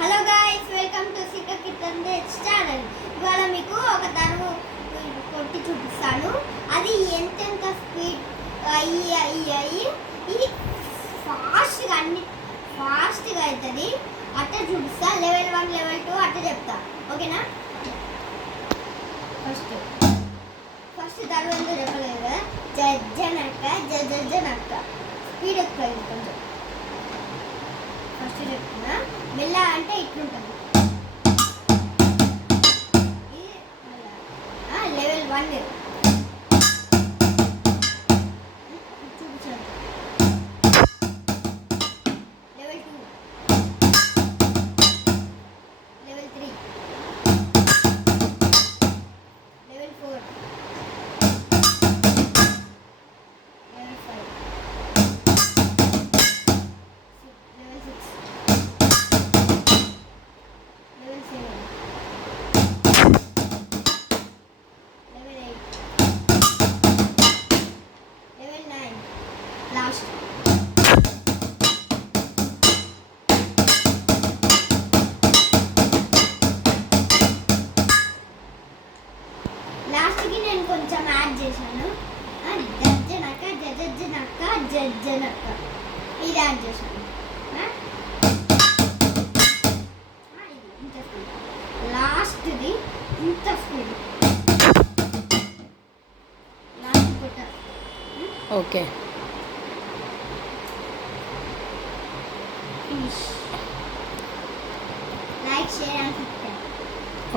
Hello guys, welcome to Sika kitchen channel. ఇవాళ మీకు ఒక తరువు కొట్టి చూపిస్తాను. అది ఎంత స్పీడ్ అయ్యి ఇది ఫాస్ట్గా అవుతుంది. అట్లా చూపిస్తా. లెవెల్ 1 లెవెల్ 2 అట్లా చెప్తా. ఓకేనా? ఫస్ట్ తరువు ఎంతో చెప్పలేదు కదా. జజ్జనక్క జజ్జనక్క స్పీడ్ ఎక్కువ కొంచెం. ఫస్ట్ చెప్తున్నా. మెల్ల అంటే ఇట్లుంటుంది. లెవెల్ 1 చూపించాను. Level 2, level 3, level 4, level 5, level 6, level 7, level 8, level 9, last. లాస్ట్కి నేను కొంచెం యాడ్ చేశాను. జజ్జనక్క జజ్జనక్క జజ్జనక్క ఇది యాడ్ చేశాను. లాస్ట్ది ఇంత స్పీడ్. లాస్ట్ కొట్ట. Okay. Finish. Like, share and subscribe.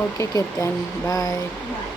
Okay Keerthan, bye. Bye.